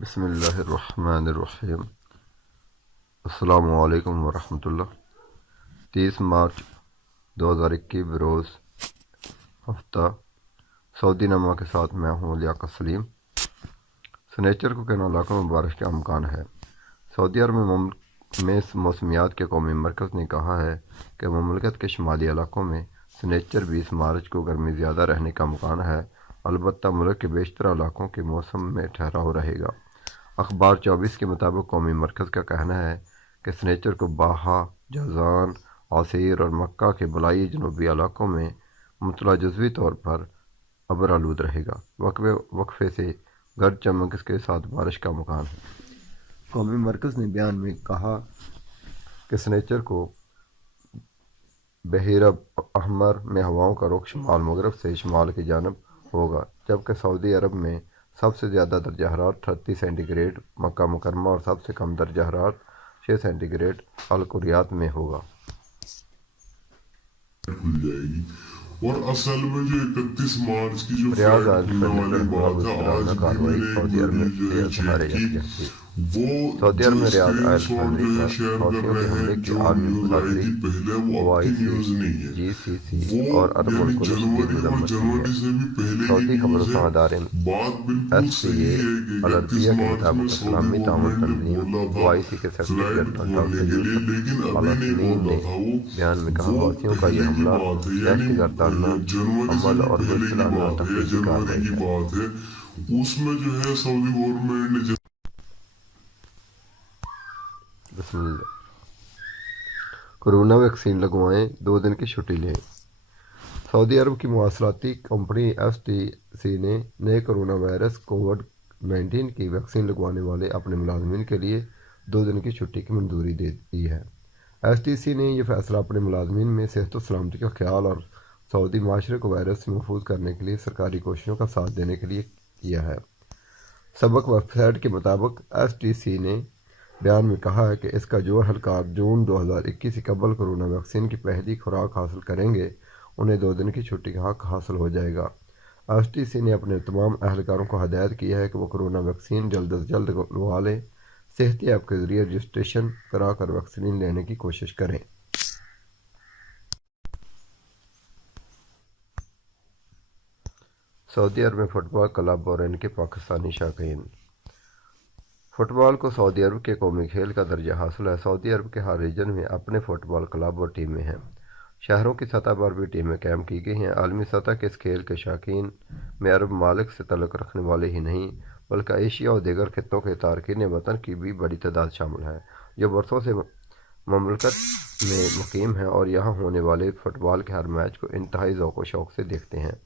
بسم اللہ الرحمن الرحیم۔ السلام علیکم ورحمۃ اللہ۔ 30 مارچ 2021 بروز ہفتہ سعودی نما کے ساتھ میں ہوں لیاقت سلیم۔ سنیچر کو کئی علاقوں میں بارش کا امکان ہے۔ سعودی عرب میں موسمیات کے قومی مرکز نے کہا ہے کہ مملکت کے شمالی علاقوں میں سنیچر 20 مارچ کو گرمی زیادہ رہنے کا امکان ہے، البتہ ملک کے بیشتر علاقوں کے موسم میں ٹھہراؤ رہے گا۔ اخبار 24 کے مطابق قومی مرکز کا کہنا ہے کہ سنیچر کو باہا، جازان، عسیر اور مکہ کے بالائی جنوبی علاقوں میں مطلع جزوی طور پر ابر آلود رہے گا۔ وقفے سے گرج چمک کے ساتھ بارش کا امکان ہے۔ قومی مرکز نے بیان میں کہا کہ سنیچر کو بحیرہ احمر میں ہواؤں کا رخ شمال مغرب سے شمال کی جانب ہوگا، جبکہ سعودی عرب میں سب سے زیادہ درجہ حرارت 38 سینٹی گریڈ مکہ مکرمہ اور سب سے کم درجہ حرارت 6 سینٹی گریڈ القریات میں ہوگا۔ اور اصل میں جو 31 مارچ کی جو ریاض فلائٹ ہونے والی بات ہے، آج کارروائی سعودی عرب میں سعودی عرب میں ریاض آئل فیملی پر حوثیوں کے حملے کی عالمی برادری OIC، GCC اور عرب ملکوں نے شدید مذمت کی ہے۔ سعودی خبر رساں ادارے SPA العربیہ کے مطابق اسلامی تعاون تنظیم OIC کے سیکرٹری جنرل ڈاکٹر یوسف العثمین نے بیان میں کہا، حوثیوں کا یہ حملہ دہشت گردانہ عمل اور ملتانہ تخریبی کارروائی ہے۔ اس میں جو ہے سعودی گورنمنٹ نے بسم اللہ۔ کورونا ویکسین لگوائیں، 2 دن کی چھٹی لیں۔ سعودی عرب کی مواصلاتی کمپنی FTC نے نئے کورونا وائرس کووڈ-19 کی ویکسین لگوانے والے اپنے ملازمین کے لیے 2 دن کی چھٹی کی منظوری دے دی ہے۔ FTC نے یہ فیصلہ اپنے ملازمین میں صحت و سلامتی کا خیال اور سعودی معاشرے کو وائرس سے محفوظ کرنے کے لیے سرکاری کوششوں کا ساتھ دینے کے لیے کیا ہے۔ سبق ویب سائٹ کے مطابق FTC نے بیان میں کہا ہے کہ اس کا جو اہلکار جون 2021 سے قبل کورونا ویکسین کی پہلی خوراک حاصل کریں گے، انہیں 2 دن کی چھٹی کا حق حاصل ہو جائے گا۔ FTC نے اپنے تمام اہلکاروں کو ہدایت کی ہے کہ وہ کورونا ویکسین جلد از جلد لگوا لیں، صحتی ایپ کے ذریعے رجسٹریشن کرا کر ویکسین لینے کی کوشش کریں۔ سعودی عرب میں فٹ بال کلب اور ان کے پاکستانی شائقین۔ فٹ بال کو سعودی عرب کے قومی کھیل کا درجہ حاصل ہے۔ سعودی عرب کے ہر ریجن میں اپنے فٹ بال کلب اور ٹیمیں ہیں۔ شہروں کی سطح پر بھی ٹیمیں قائم کی گئی ہیں۔ عالمی سطح کے اس کھیل کے شائقین میں عرب ممالک سے تعلق رکھنے والے ہی نہیں بلکہ ایشیا اور دیگر خطوں کے تارکین وطن کی بھی بڑی تعداد شامل ہے، جو برسوں سے مملکت میں مقیم ہیں اور یہاں ہونے والے فٹ بال کے ہر میچ کو انتہائی ذوق و شوق سے دیکھتے ہیں۔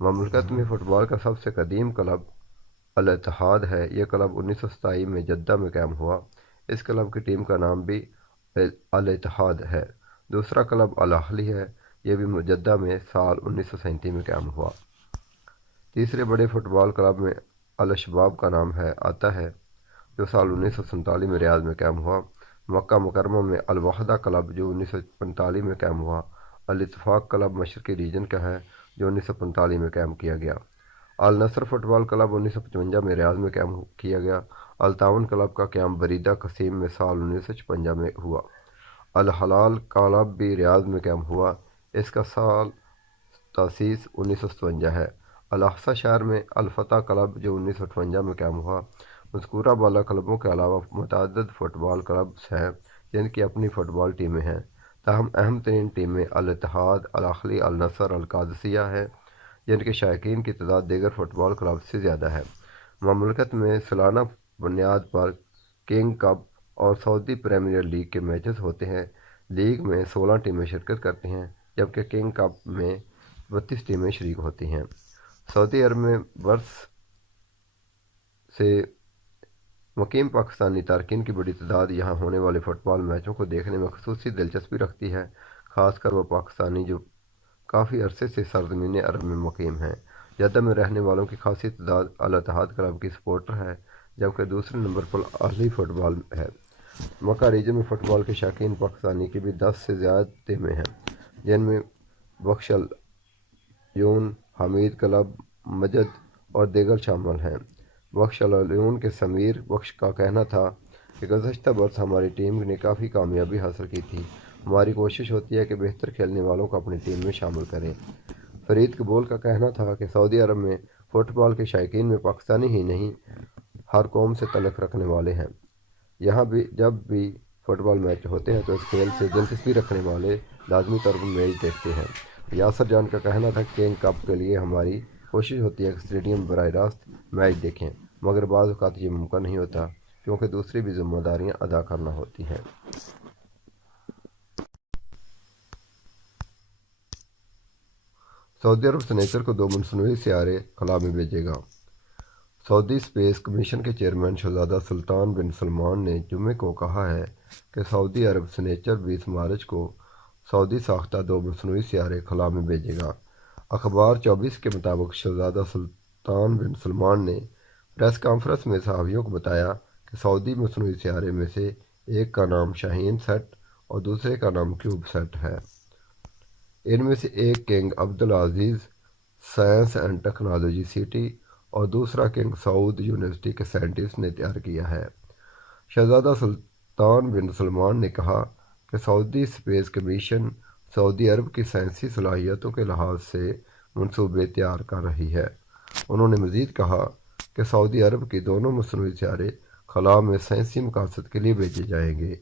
مملکت میں فٹ بال کا سب سے قدیم کلب الاتحاد ہے۔ یہ کلب 1927 میں جدہ میں قائم ہوا۔ اس کلب کی ٹیم کا نام بھی الاتحاد ہے۔ دوسرا کلب الاہلی ہے، یہ بھی جدہ میں سال 1937 میں قائم ہوا۔ تیسرے بڑے فٹ بال کلب میں الشباب کا نام آتا ہے، جو سال 1947 میں ریاض میں قائم ہوا۔ مکہ مکرمہ میں الوحدہ کلب جو 1945 میں قائم ہوا۔ الاتفاق کلب مشرقی ریجن کا ہے، جو 1945 میں قائم کیا گیا۔ النصر فٹ بال کلب 1955 میں ریاض میں قائم کیا گیا۔ التعاون کلب کا قیام بریدہ قسیم میں سال 1956 میں ہوا۔ الحلال کلب بھی ریاض میں قائم ہوا، اس کا سال تاسیس 1957 ہے۔ الاقصی شہر میں الفتح کلب جو 1958 میں قائم ہوا۔ مذکورہ بالا کلبوں کے علاوہ متعدد فٹ بال کلبز ہیں جن کی اپنی فٹ بال ٹیمیں ہیں، تاہم اہم ترین ٹیمیں الاتحاد، الاہلی، النصر، القادسیہ ہیں، جن کے شائقین کی تعداد دیگر فٹ بال کلب سے زیادہ ہے۔ مملکت میں سالانہ بنیاد پر کنگ کپ اور سعودی پریمیئر لیگ کے میچز ہوتے ہیں۔ لیگ میں 16 ٹیمیں شرکت کرتی ہیں، جبکہ کنگ کپ میں 32 ٹیمیں شریک ہوتی ہیں۔ سعودی عرب میں برس سے مقیم پاکستانی تارکین کی بڑی تعداد یہاں ہونے والے فٹ بال میچوں کو دیکھنے میں خصوصی دلچسپی رکھتی ہے، خاص کر وہ پاکستانی جو کافی عرصے سے سرزمین عرب میں مقیم ہیں۔ جدہ میں رہنے والوں کی خاصی تعداد الاتحاد کلب کی سپورٹر ہے، جبکہ دوسرے نمبر پر اہلی فٹ بال ہے۔ مکہ ریجن میں فٹ بال کے شائقین پاکستانی کی بھی 10 سے زیادہ ٹیمیں ہیں، جن میں بخش العیون، حمید کلب، مجد اور دیگر شامل ہیں۔ بخش العیون کے سمیر بخش کا کہنا تھا کہ گزشتہ برس ہماری ٹیم نے کافی کامیابی حاصل کی تھی۔ ہماری کوشش ہوتی ہے کہ بہتر کھیلنے والوں کو اپنی ٹیم میں شامل کریں۔ فرید قبول کا کہنا تھا کہ سعودی عرب میں فٹ بال کے شائقین میں پاکستانی ہی نہیں، ہر قوم سے تعلق رکھنے والے ہیں۔ یہاں بھی جب بھی فٹ بال میچ ہوتے ہیں تو اس کھیل سے دلچسپی رکھنے والے لازمی طور پر میچ دیکھتے ہیں۔ یاسر جان کا کہنا تھا کہ کنگ کپ کے لیے ہماری کوشش ہوتی ہے کہ اسٹیڈیم براہ راست میچ دیکھیں، مگر بعض اوقات یہ ممکن نہیں ہوتا کیونکہ دوسری بھی ذمہ داریاں ادا کرنا ہوتی ہیں۔ سعودی عرب سنیچر کو 2 مصنوعی سیارے خلا میں بھیجے گا۔ سعودی اسپیس کمیشن کے چیئرمین شہزادہ سلطان بن سلمان نے جمعے کو کہا ہے کہ سعودی عرب سنیچر 20 مارچ کو سعودی ساختہ 2 مصنوعی سیارے خلا میں بھیجے گا۔ اخبار 24 کے مطابق شہزادہ سلطان بن سلمان نے پریس کانفرنس میں صحافیوں کو بتایا کہ سعودی مصنوعی سیارے میں سے ایک کا نام شاہین سیٹ اور دوسرے کا نام کیوب سیٹ ہے۔ ان میں سے ایک King Abdulaziz science and technology city اور دوسرا کنگ سعود یونیورسٹی کے سائنٹسٹ نے تیار کیا ہے۔ شہزادہ سلطان بن سلمان نے کہا کہ سعودی اسپیس کمیشن سعودی عرب کی سائنسی صلاحیتوں کے لحاظ سے منصوبے تیار کر رہی ہے۔ انہوں نے مزید کہا کہ سعودی عرب کی دونوں مصنوعی سیارے خلا میں سائنسی مقاصد کے لیے بھیجے جائیں گے۔